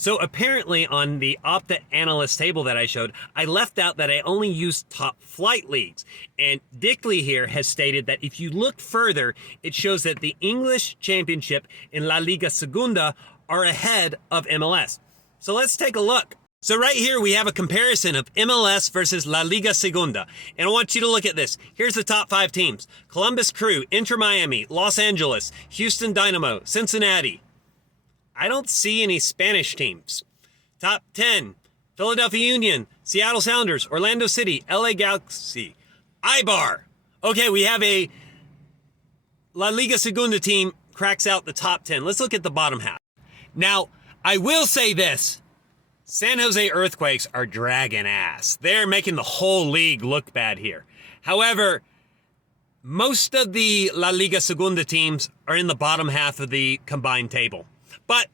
So apparently on the Opta analyst table that I showed, I left out that I only used top flight leagues. And Dickley here has stated that if you look further, it shows that the English Championship in La Liga Segunda are ahead of MLS. So let's take a look. So right here we have a comparison of MLS versus La Liga Segunda. And I want you to look at this. Here's the top 5 teams. Columbus Crew, Inter Miami, Los Angeles, Houston Dynamo, Cincinnati. I don't see any Spanish teams. Top 10, Philadelphia Union, Seattle Sounders, Orlando City, LA Galaxy, Ibar. Okay, we have a La Liga Segunda team cracks out the top 10. Let's look at the bottom half. Now, I will say this. San Jose Earthquakes are dragging ass. They're making the whole league look bad here. However, most of the La Liga Segunda teams are in the bottom half of the combined table. But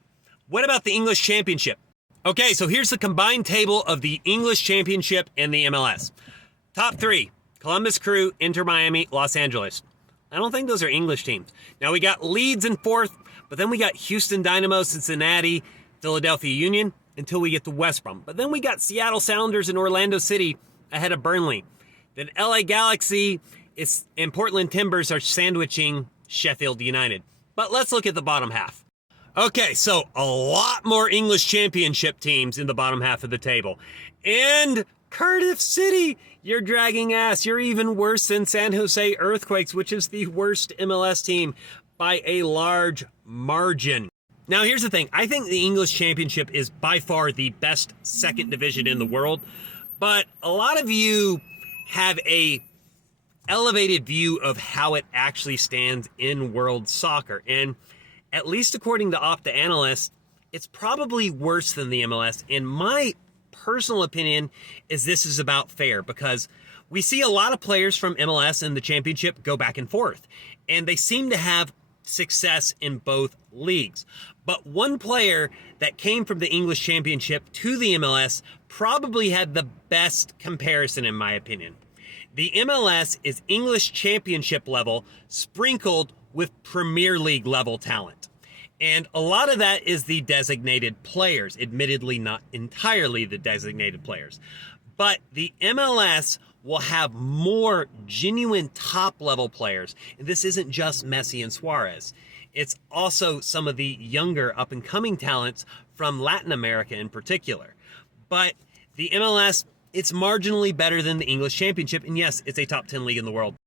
what about the English Championship? Okay, so here's the combined table of the English Championship and the MLS. Top 3, Columbus Crew, Inter Miami, Los Angeles. I don't think those are English teams. Now we got Leeds in 4th, but then we got Houston Dynamo, Cincinnati, Philadelphia Union, until we get to West Brom. But then we got Seattle Sounders and Orlando City ahead of Burnley. Then LA Galaxy and Portland Timbers are sandwiching Sheffield United. But let's look at the bottom half. Okay, so a lot more English Championship teams in the bottom half of the table. And Cardiff City, you're dragging ass. You're even worse than San Jose Earthquakes, which is the worst MLS team by a large margin. Now, here's the thing. I think the English Championship is by far the best second division in the world. But a lot of you have a elevated view of how it actually stands in world soccer. And at least according to Opta analysts, it's probably worse than the MLS. And my personal opinion is this is about fair, because we see a lot of players from MLS and the championship go back and forth, and they seem to have success in both leagues. But one player that came from the English Championship to the MLS probably had the best comparison, in my opinion. The MLS is English Championship level sprinkled with Premier League level talent. And a lot of that is the designated players, admittedly not entirely the designated players. But the MLS will have more genuine top-level players. And this isn't just Messi and Suarez. It's also some of the younger up-and-coming talents from Latin America in particular. But the MLS, it's marginally better than the English Championship. And yes, it's a top 10 league in the world.